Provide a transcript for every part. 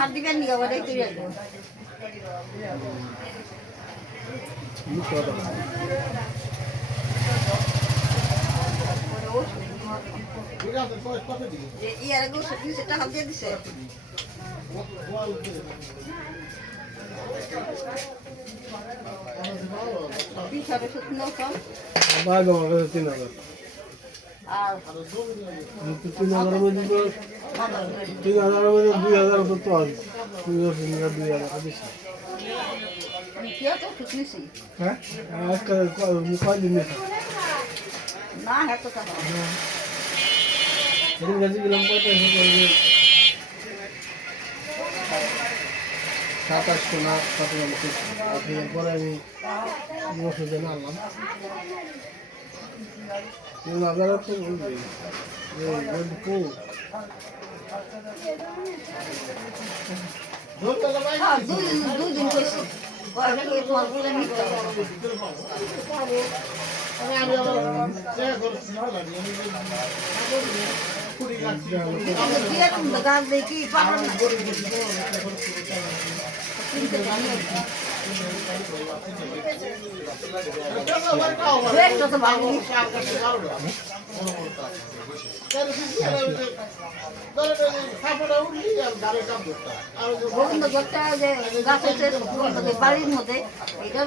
হাত দিবেন নি আবার একটু ইয়ার গোসল দিছে টাকা দিয়ে দিছে বিশাল সত্যি না কম বাইরে আমার 3000 আর 3000 মধ্যে 2000 তো আছে 2000 বেশি কি আছে খুশি হ্যাঁ আজকাল কয়দিন না এত টাকা এরকম গাছি গেলাম কত করবে 2700 না কত আপনি পরে আমি বসে যেন আনলাম 3000 তো বলবে দুদিন কইছি গাছ দেখি পাবেন না বাড়ির মধ্যে এটার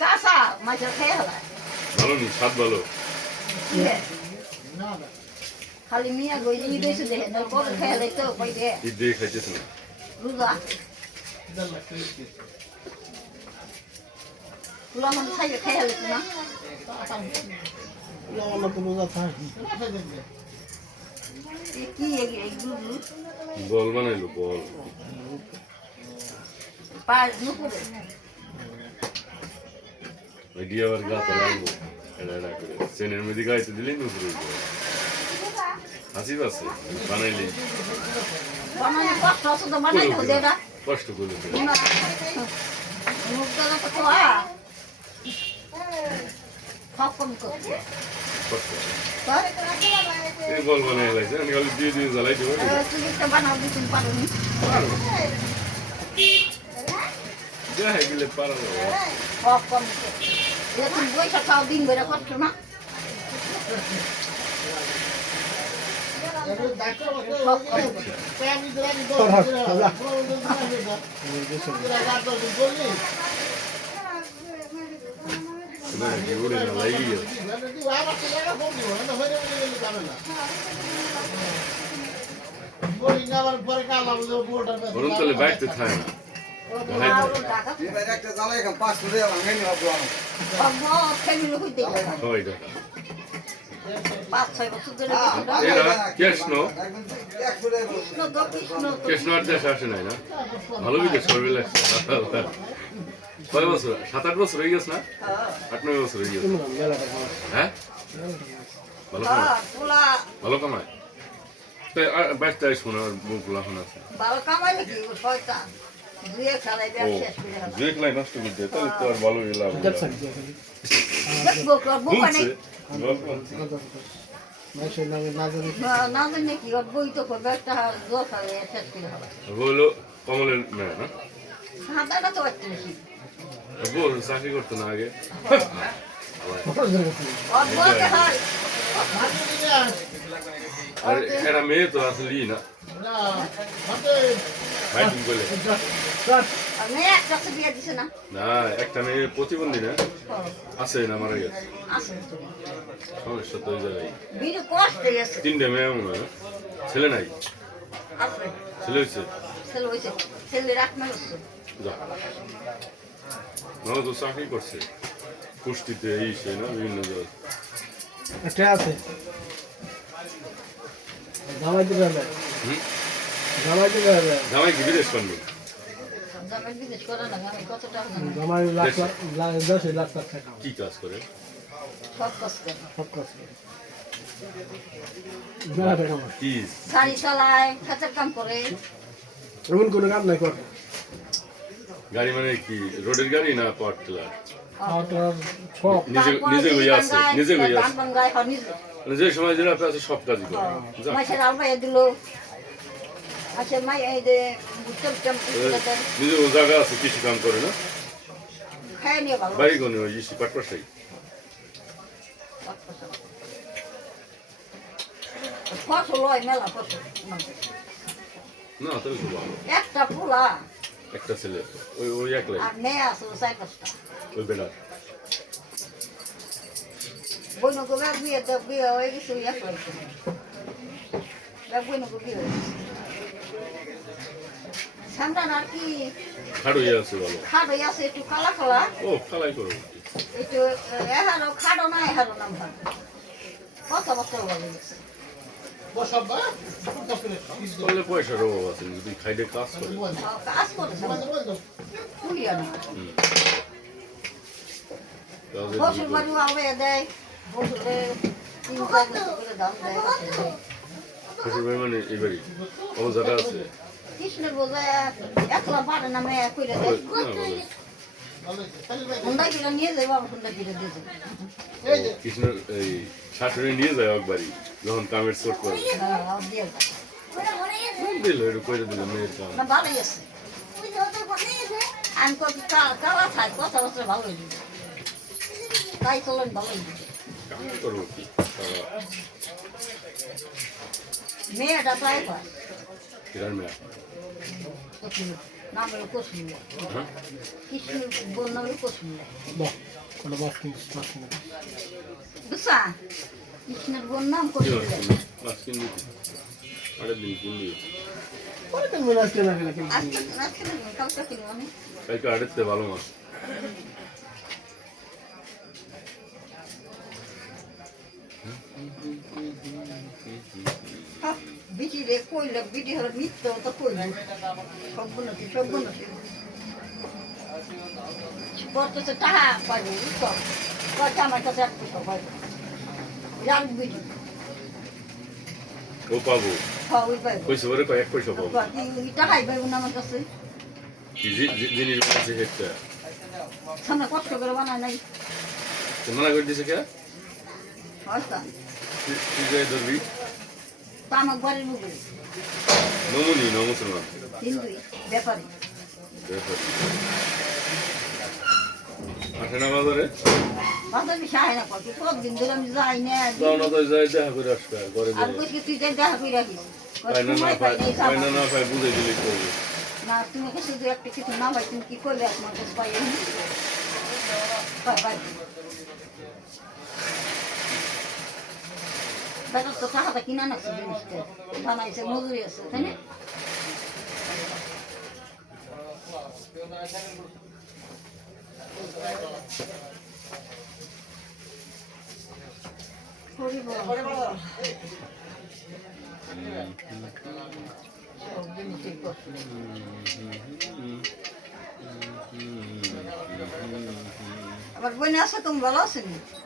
কাঁচা মাছের খেয়ে হলো ভালো নি স্বাদ ভালো খালি মিয়া গই ঈদে শুধু না কবে খেয়ে তো কইতে ঈদে খাইতেছ না রোজা লবণ খাইবে খেয়ে হলো না লবণ তো রোজা থাকে কি এইগুলো বল বানাইলো বল পাঁচ নুপুরে এগিয়ে আবার গাতে লাগবো এটা করে সেনের মধ্যে গাইতে দিলেই নুপুরে হাসি পাচ্ছে বানাইলে বানানো কষ্ট আছে তো বানাইতে হবে এটা কষ্ট করে মুখ দাদা তো সব কম করছে এই বল বানাই লাগছে আমি খালি দিয়ে জ্বালাই দেবো তুমি একটা বানাও দিতে পারো নি যা হয়ে গেলে পারো সব কম করছে তুমি বইটা খাও দিন বেড়া করছো না গরম তাহলে বাইতে থাকে না ও মারো টাকা এবার একটা জ্বালাই খাম 500 টাকা ভাঙে নি ভাবলো আমি বাবা ফ্যামিলি হইতে গেল সবাই টাকা 5-6 বছর ধরে এরা কৃষ্ণ একদম 100 টাকা কৃষ্ণ তো কৃষ্ণ তো কৃষ্ণ আর দেশে আসে নাই না ভালো বিদেশ করবে লাগছে কয় বছর 7-8 বছর হয়ে গেছে না 8-9 বছর হয়ে গেছে হ্যাঁ ভালো কামায় পোলা ভালো কামায় তাই 22-23 মনে হয় মুখ লাখন আছে ভালো কামাই নাকি ও শয়তান দুয়ে খেলাই ও ব্যাগ শেষ করে গেল দুই ক্লাই নষ্ট করে দেয় তাহলে তো আর ভালো লাভ দেখবো বোকা নেই মানুষের নামে না জানি না জানি কি ওর বই তো করবে একটা জোর খাবে শেষ করে হবে হলো কমলের মেয়ে না হাতাটা তো একটু বেশি বল চাকরি করতো না আগে ওর বউকে হয় আর এরা মেয়ে তো আসলে না ফাইটিং করলে আর মেয়ে একটা তো বিয়ে দিছে না না একটা মেয়ে প্রতিবন্ধী না আছে না মারা গেছে আছে সমস্যা তো ওই জায়গায় বিড়ি কষ্ট গেছে 3টে মেয়ে মনে হয় ছেলে নাই আছে ছেলে হয়েছে ছেলে হয়েছে ছেলে রাখ মেরেছে যা না তো চাকরি করছে পুষ্টিতে এই সে না বিভিন্ন জায়গায় একটা আছে জামাই দিতে হবে হুম জামাই দিতে হবে জামাই কি বিদেশ করবে জামাই বিদেশ করে না আমি কত টাকা জানি জামাই লাখ 10 লাখ টাকা কি কাজ করে সব কষ্ট করে সব কাজ করে মেলা টাকা আমার কি গাড়ি চালায় খাঁচার কাম করে এমন কোনো কাম নাই করে গাড়ি মানে কি রোডের গাড়ি না পাওয়ার টিলার আপনার সব নিজে নিজে হয়ে আছে নিজে হয়ে আছে বাঙ্গায় হয় নিজে মানে যে সময় যেটা আছে সব কাজই করে যা। মাছের আলবাই দিল আচ্ছা মাই এই যে বুটম টম নিজে ও জায়গা আছে কৃষি কাম করে না খায় নিয়ে ভালো বাড়ি কোনে ওই ইসি পাটপাশাই ফসল হয় মেলা ফসল না তাহলে তো ভালো একটা পোলা একটা ছেলে ওই ওই একলাই আর মেয়ে আছে 4-5টা ওই বেটার বইনকে ব্যাগ বিয়ে হয়ে গেছে ওই একলাই ব্যাগ বইনকে বিয়ে হয়ে গেছে সামরান আর কি খাড় হয়ে আছে ভালো খাড়ো আছে একটু কালা কালা ও কালাই করো একটু এহারো খাড়ো না এহারো নাম ভালো কথা বছর ভালো গেছে তাহলে পয়সার অভাব আছে যদি খাইতে কাজ করে কাজ করেছে পুরিয়া না হুম। কাজের বসুর দিকে- বাড়িও আবে দেয় বসুরে 3-4 বছর করে দাম দেয় শ্বশুর বাড়ি মানে এই বাড়ি অবস্থাটা আছে কৃষ্ণের বোঝায় একলা পারে না মেয়ে করে না, দেয় ভালো। হুন্ডা কিনে নিয়ে যাই বাবা হুন্ডা কিনে দিয়ে যাবে কৃষ্ণের এই শাশুড়ি নিয়ে যায় এক বাড়ি যখন কামের চোট করে হ্যাঁ দিয়ে যায় দিল একটু করে দিল মেয়ের কাম না ভালোই আছে আমি কত কালা খাই কথা বছর ভালোই দিবে তাই চলেন ভালোই দিবে কাম করবো কি তারা মেয়েটা প্রায় পায় কিরার মেয়ে নামের কসমিল্লা হ্যাঁ কৃষ্ণের বোন নামের কসমিল্লা বাহ কোনো বাস কিনছি বুঝছা কৃষ্ণের বোন নাম কি মাছ কসমিল্লা কিনবি? মাছ কিনবি কি? আরেক দিন কিনবি পরে তো মনে আসছে না কিনা কিন্তু আজকে আজকে দেখবেন কালকে কিনবো আমি কালকে আড়েতে ভালো মাছ বিটি রে কইলে বিটি হলো মিথ্য তো কইল সব্বনতি বর্তমানে টাকা পাইবে বুঝছো কয়টা আমার কাছে 1 পয়সা পাইবে জান বিটি ও পাবো হ্যাঁ ওই পাইবে পয়সা করে কয়েক পয়সা পাবো টাকাই পাইব না আমার কাছে কি জিনিস বানাচ্ছে হেঁটে সামনে কষ্ট করে বানায় নাই মানা করে দিছে কে হয়তো তুই যাই ধরবি তা আমার বাড়ির মুখে নমুনি নমুসলমান হিন্দুই ব্যাপারী আসে না বাজারে বাজার বেশি আয় না কত কতদিন ধরে আমি যাই না যাও না তো যাই দেখা করে আসবে ঘরে আর যাই কইছি তুই যাই দেখা করে রাখিস পাই না না সময় পাই পাই নাই পাই না যাবো। না পাই বুঝে দিলে করবে না তুমি কি শুধু একটা কিছু না ভাই তুমি কি করবে তোমার কাছে পাই আমি পাই বেটার তো টাকাটা কিনা না জিনিসটা বানাইছে মজুরি আছে তাই না হরি বল। সব জিনিসই করছে। আবার বই না আসো, তুমি ভালো আছো?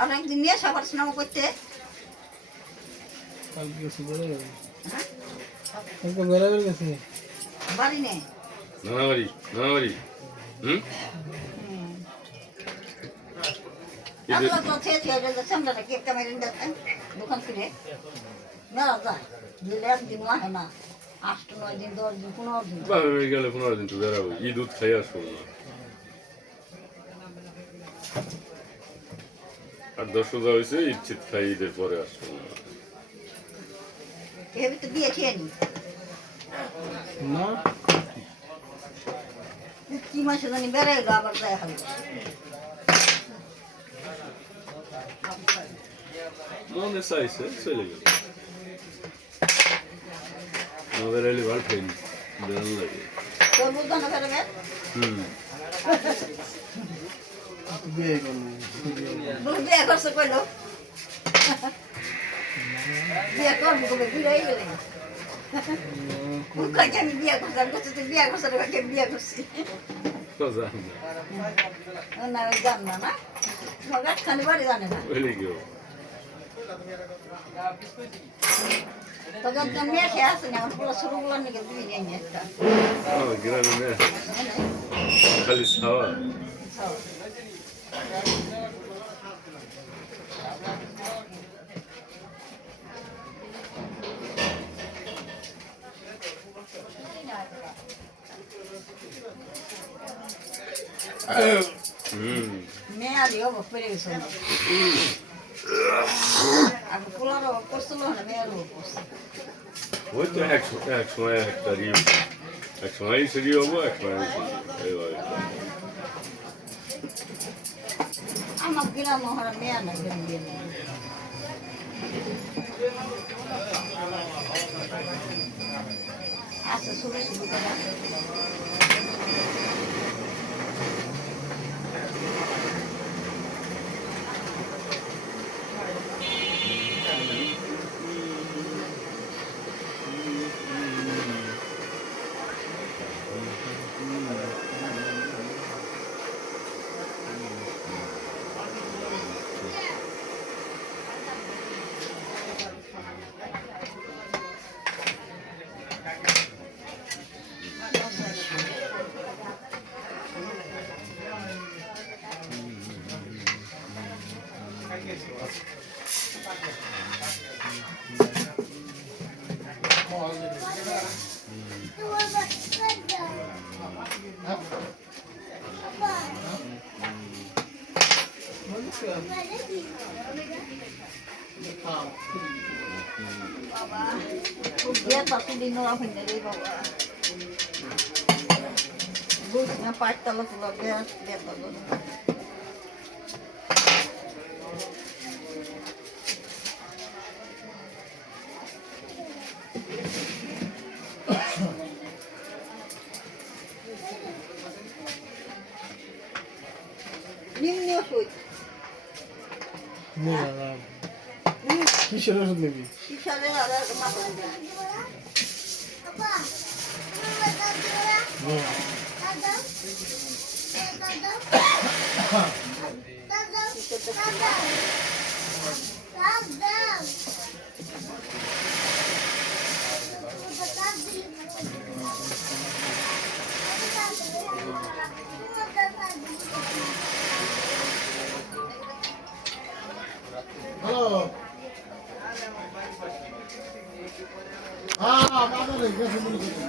আর একদিন নিয়ে এসো আবার সিনেমা করতে। কালকে গেছি বেড়ে গেছে, হ্যাঁ? কালকে বেড়ে গেছে। বাড়ি নেই। নানাবাড়ি নানাবাড়ি হুম আল্লাহ তো চেয়েছি সামনে কেক মেরে দেখেন দোকান করে মেলা যায় দিলে একদিন আসে না, 8-9 দিন 10 দিন 15 দিন। বাপের গেলে 15 দিন তো বেড়াবো, ঈদ উদ খাই আসবো না। আর 10 রোজা হয়েছে, ঈদ চিত খাই, ঈদের পরে আসবো না। এভাবে তো বিয়ে খেয়ে নি না কি মাসে জানি বেড়ে এলো আবার যায় খালি। মনে চাইছে চলে গেল, আমাদের এলি ভালো ট্রেন বেড়ানো লাগে। তোর বুঝতো না বেড়ে বিয়ে করবো, বিয়ে করছে কইলো বিয়ে করবো কবে বিয়ে গেলে আমি বিয়ে করতাম, তুই বিয়ে করছে বিয়ে করছি না জান না না খানি বাড়ি জানে না। ওইলে কেউ তখন তো মেয়ে খেয়ে আসেনি, আমার পুরো ছোটগুলো নাকি বিয়ে নিয়ে একটা গ্রামে মেয়ে খালি খাওয়া। মেয়ে আলি অবাক পেরে গেছে আর পোলার অবাক করছিল না, মেয়ের অবাক করছে। ওই তো এক সময় একটা রিও, এক সময় সেরি হবো, এক সময় এইভাবে। আমার গ্রাম হওয়ার মেয়ে না গ্রাম বিয়ে নেই। আচ্ছা শুরু শুরু করা বাবা খুব ব্যথা তুলি নোড়া হইনে রে বাবা, বুঝ না পাঁচতলা তুলা ব্যথা নিম্ন শুই কিসের ওষুধ নিবি? শিশারে আর মাথা হ্যালো, হ্যাঁ আমাদের গেছে মনে করছি।